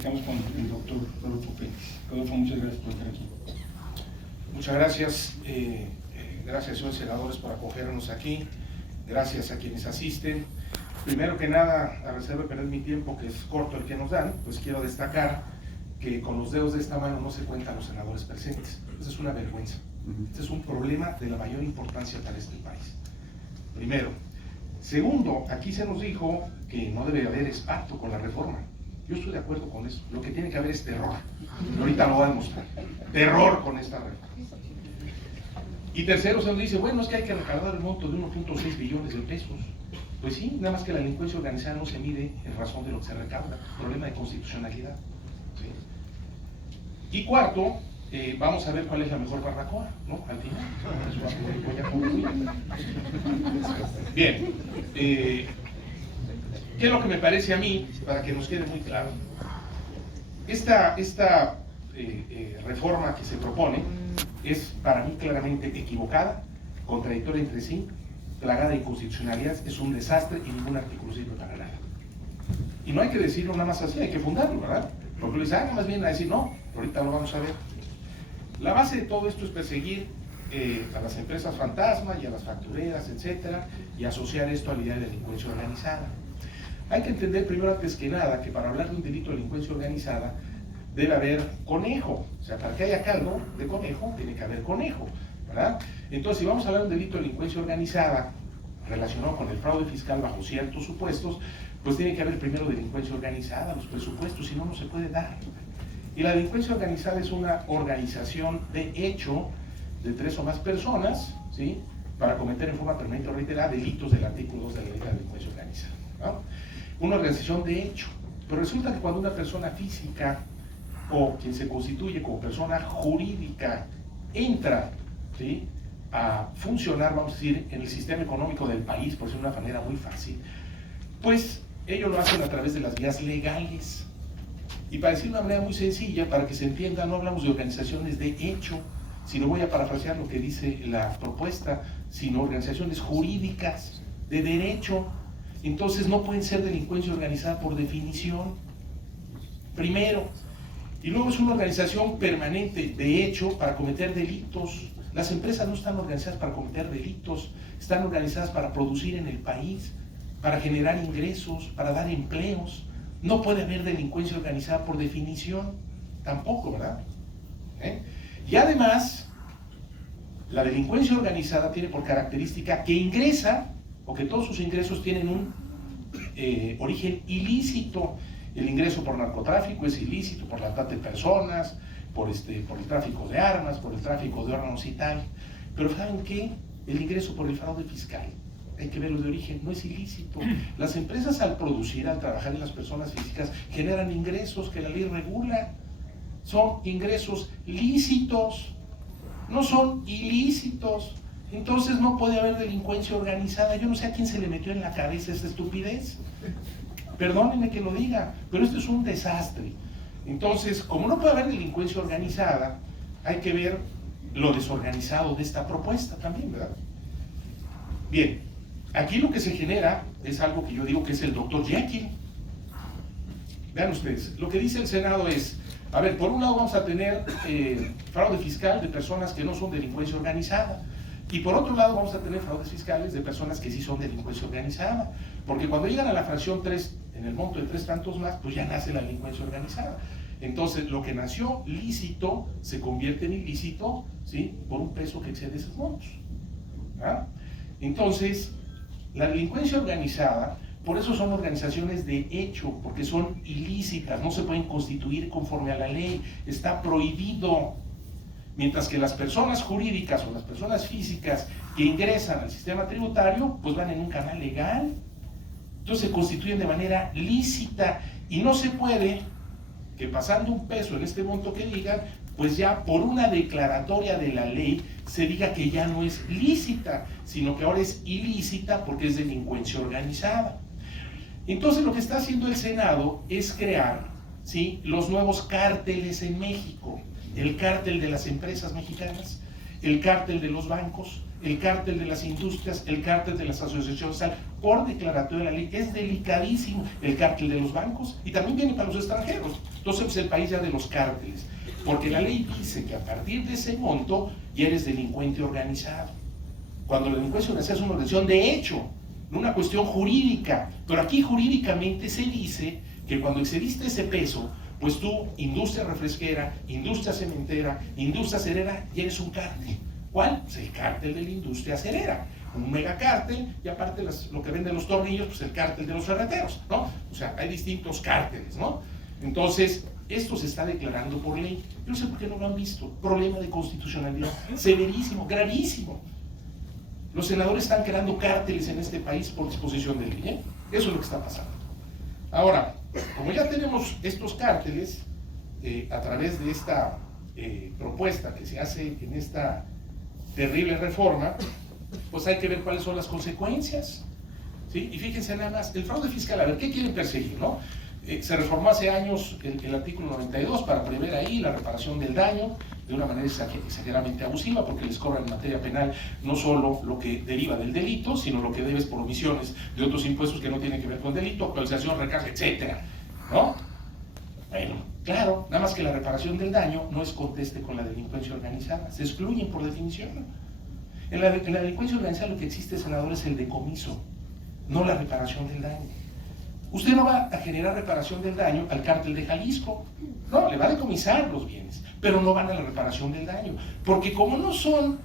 platicamos con el doctor Rodolfo Pérez. Rodolfo, muchas gracias por estar aquí. Muchas gracias. Gracias, señores senadores, por acogernos aquí. Gracias a quienes asisten. Primero que nada, a reserva de perder mi tiempo, que es corto el que nos dan, pues quiero destacar que con los dedos de esta mano no se cuentan los senadores presentes. Esa es una vergüenza. Este es un problema de la mayor importancia para este país. Primero. Segundo, aquí se nos dijo que no debe haber pacto con la reforma. Yo estoy de acuerdo con eso. Lo que tiene que haber es terror. Y ahorita lo voy a demostrar. Terror con esta reforma. Y tercero, se nos dice, bueno, es que hay que recaudar el monto de 1.6 billones de pesos. Pues sí, nada más que la delincuencia organizada no se mide en razón de lo que se recauda. Problema de constitucionalidad. ¿Sí? Y cuarto, vamos a ver cuál es la mejor barbacoa, ¿no? Al final. Bien. ¿Qué es lo que me parece a mí, para que nos quede muy claro? Esta reforma que se propone es para mí claramente equivocada, contradictoria entre sí, plagada de inconstitucionalidad, es un desastre y ningún artículo sirve para nada. Y no hay que decirlo nada más así, hay que fundarlo, ¿verdad? Porque les hagan más bien a decir, no, ahorita lo vamos a ver. La base de todo esto es perseguir a las empresas fantasma y a las factureras, etcétera, y asociar esto a la idea de delincuencia organizada. Hay que entender primero, antes que nada, que para hablar de un delito de delincuencia organizada debe haber conejo. O sea, para que haya caldo de conejo, tiene que haber conejo, ¿verdad? Entonces, si vamos a hablar de un delito de delincuencia organizada relacionado con el fraude fiscal bajo ciertos supuestos, pues tiene que haber primero delincuencia organizada, los presupuestos, si no, no se puede dar. Y la delincuencia organizada es una organización de hecho de 3 o más personas, ¿sí?, para cometer en forma permanente o reiterada delitos del artículo 2 de la ley de la delincuencia organizada, ¿no? Una organización de hecho. Pero resulta que cuando una persona física o quien se constituye como persona jurídica entra, ¿sí?, a funcionar, vamos a decir, en el sistema económico del país, por decirlo de una manera muy fácil, pues ellos lo hacen a través de las vías legales. Y para decir de una manera muy sencilla, para que se entienda, no hablamos de organizaciones de hecho, sino voy a parafrasear lo que dice la propuesta, sino organizaciones jurídicas de derecho. Entonces no pueden ser delincuencia organizada por definición, primero. Y luego es una organización permanente de hecho para cometer delitos. Las empresas no están organizadas para cometer delitos, están organizadas para producir en el país, para generar ingresos, para dar empleos. No puede haber delincuencia organizada por definición, tampoco, ¿verdad? Y además, la delincuencia organizada tiene por característica que ingresa, o que todos sus ingresos tienen un origen ilícito. El ingreso por narcotráfico es ilícito, por la trata de personas, por el tráfico de armas, por el tráfico de órganos y tal. Pero ¿saben qué? El ingreso por el fraude fiscal, hay que verlo de origen, no es ilícito. Las empresas al producir, al trabajar en las personas físicas, generan ingresos que la ley regula. Son ingresos lícitos, no son ilícitos. Entonces no puede haber delincuencia organizada. Yo no sé a quién se le metió en la cabeza esta estupidez. Perdónenme que lo diga, pero esto es un desastre. Entonces, como no puede haber delincuencia organizada, hay que ver lo desorganizado de esta propuesta también, ¿verdad? Bien, aquí lo que se genera es algo que yo digo que es el Dr. Jekyll. Vean ustedes, lo que dice el Senado es, a ver, por un lado vamos a tener fraude fiscal de personas que no son delincuencia organizada, y por otro lado vamos a tener fraudes fiscales de personas que sí son delincuencia organizada, porque cuando llegan a la fracción 3, en el monto de 3 tantos más, pues ya nace la delincuencia organizada. Entonces, lo que nació lícito se convierte en ilícito, ¿sí?, por un peso que excede esos montos. ¿Ah? Entonces, la delincuencia organizada, por eso son organizaciones de hecho, porque son ilícitas, no se pueden constituir conforme a la ley, está prohibido. Mientras que las personas jurídicas o las personas físicas que ingresan al sistema tributario, pues van en un canal legal. Entonces se constituyen de manera lícita y no se puede que pasando un peso en este monto que digan, pues ya por una declaratoria de la ley se diga que ya no es lícita, sino que ahora es ilícita porque es delincuencia organizada. Entonces lo que está haciendo el Senado es crear, ¿sí?, los nuevos cárteles en México. El cártel de las empresas mexicanas, el cártel de los bancos, el cártel de las industrias, el cártel de las asociaciones, por declaratoria de la ley. Es delicadísimo el cártel de los bancos y también viene para los extranjeros. Entonces es el país ya de los cárteles, porque la ley dice que a partir de ese monto ya eres delincuente organizado. Cuando la delincuencia organizada es una organización de hecho, no una cuestión jurídica, pero aquí jurídicamente se dice que cuando excediste ese peso, pues tú, industria refresquera, industria cementera, industria acerera, ya eres un cártel. ¿Cuál? Pues el cártel de la industria acerera, un megacártel, y aparte lo que venden los tornillos, pues el cártel de los ferreteros, ¿no? O sea, hay distintos cárteles, ¿no? Entonces, esto se está declarando por ley. Yo no sé por qué no lo han visto. Problema de constitucionalidad severísimo, gravísimo. Los senadores están creando cárteles en este país por disposición de ley, ¿eh? Eso es lo que está pasando. Ahora, como ya tenemos estos cárteles, a través de esta propuesta que se hace en esta terrible reforma, pues hay que ver cuáles son las consecuencias, ¿sí? Y fíjense nada más, el fraude fiscal, a ver, ¿qué quieren perseguir, no? Se reformó hace años el artículo 92 para prever ahí la reparación del daño de una manera exageradamente abusiva, porque les cobran en materia penal no solo lo que deriva del delito, sino lo que debes por omisiones de otros impuestos que no tienen que ver con delito, actualización, recarga, etcétera, ¿no? Bueno, claro, nada más que la reparación del daño no es conteste con la delincuencia organizada, se excluyen por definición. En la delincuencia organizada lo que existe, senador, es el decomiso, no la reparación del daño. Usted no va a generar reparación del daño al cártel de Jalisco, no, le va a decomisar los bienes, pero no van a la reparación del daño, porque como no son,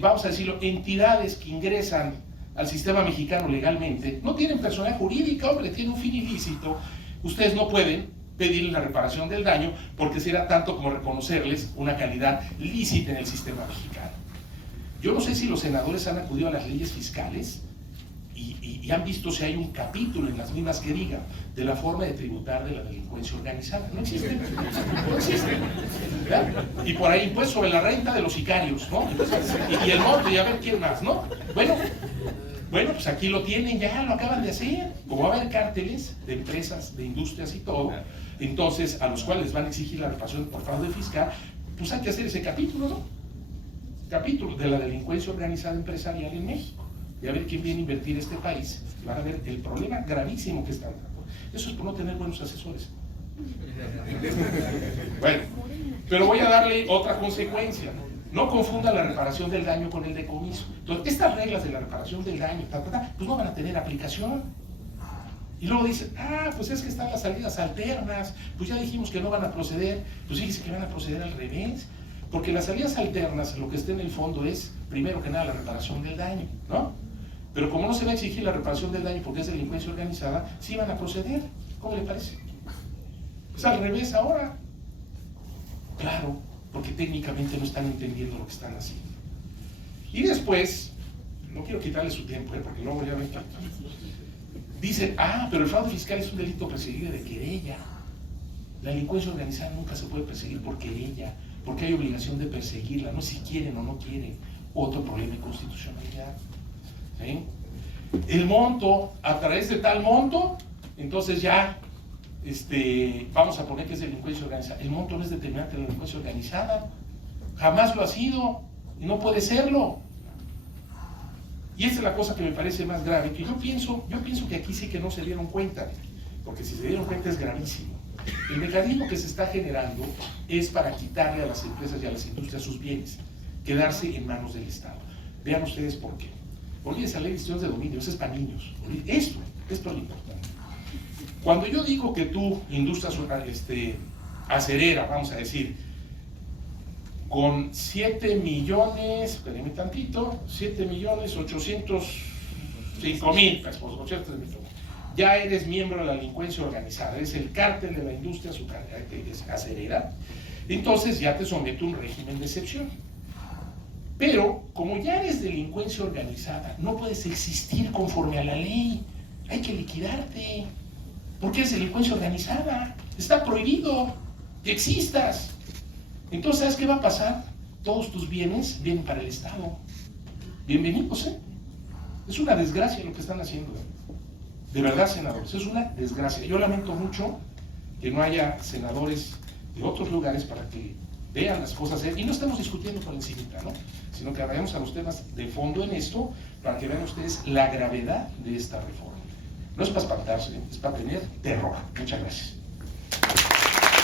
vamos a decirlo, entidades que ingresan al sistema mexicano legalmente, no tienen personalidad jurídica, hombre, tienen un fin ilícito, ustedes no pueden pedirles la reparación del daño porque será tanto como reconocerles una calidad lícita en el sistema mexicano. Yo no sé si los senadores han acudido a las leyes fiscales y han visto si hay un capítulo en las mismas que diga de la forma de tributar de la delincuencia organizada. No existe, no existe, ¿verdad? Y por ahí impuesto sobre la renta de los sicarios, ¿no? Y el monte, y a ver quién más, ¿no? Bueno, pues aquí lo tienen, ya lo acaban de hacer. Como va a haber cárteles de empresas, de industrias y todo, entonces a los cuales van a exigir la reparación por fraude fiscal, pues hay que hacer ese capítulo, ¿no? Capítulo de la delincuencia organizada empresarial en México. Y a ver quién viene a invertir este país. Y van a ver el problema gravísimo que están dando. Eso es por no tener buenos asesores. Bueno, pero voy a darle otra consecuencia. No confunda la reparación del daño con el decomiso. Entonces, estas reglas de la reparación del daño, pues no van a tener aplicación. Y luego dicen, pues es que están las salidas alternas, pues ya dijimos que no van a proceder, pues fíjense que van a proceder al revés. Porque las salidas alternas, lo que está en el fondo es, primero que nada, la reparación del daño, ¿no? Pero como no se va a exigir la reparación del daño porque es delincuencia organizada, sí van a proceder. ¿Cómo le parece? Es al revés ahora. Claro, porque técnicamente no están entendiendo lo que están haciendo. Y después, no quiero quitarle su tiempo, porque luego ya ven que dicen, pero el fraude fiscal es un delito perseguible de querella. La delincuencia organizada nunca se puede perseguir por querella, porque hay obligación de perseguirla, no si quieren o no quieren. Otro problema de constitucionalidad. ¿Sí? El monto, a través de tal monto, entonces ya vamos a poner que es delincuencia organizada. El monto no es determinante de la delincuencia organizada, jamás lo ha sido y no puede serlo. Y esta es la cosa que me parece más grave, que yo pienso que aquí sí que no se dieron cuenta, porque si se dieron cuenta es gravísimo. El mecanismo que se está generando es para quitarle a las empresas y a las industrias sus bienes, quedarse en manos del Estado. Vean ustedes por qué. Olvídense la ley de instituciones de dominio, eso es para niños. Esto es lo importante. Cuando yo digo que tú, industria acerera, vamos a decir, con 7 millones, espérenme tantito, 7.805.000 pesos, ya eres miembro de la delincuencia organizada, eres el cártel de la industria acerera, entonces ya te someto a un régimen de excepción. Pero, como ya eres delincuencia organizada, no puedes existir conforme a la ley, hay que liquidarte, porque es delincuencia organizada, está prohibido que existas. Entonces, ¿sabes qué va a pasar? Todos tus bienes vienen para el Estado. Bienvenidos, ¿eh? Es una desgracia lo que están haciendo. De verdad, senadores, es una desgracia. Yo lamento mucho que no haya senadores de otros lugares para que vean las cosas, y no estamos discutiendo por encimita, ¿no? Sino que vayamos a los temas de fondo en esto, para que vean ustedes la gravedad de esta reforma. No es para espantarse, es para tener terror. Muchas gracias.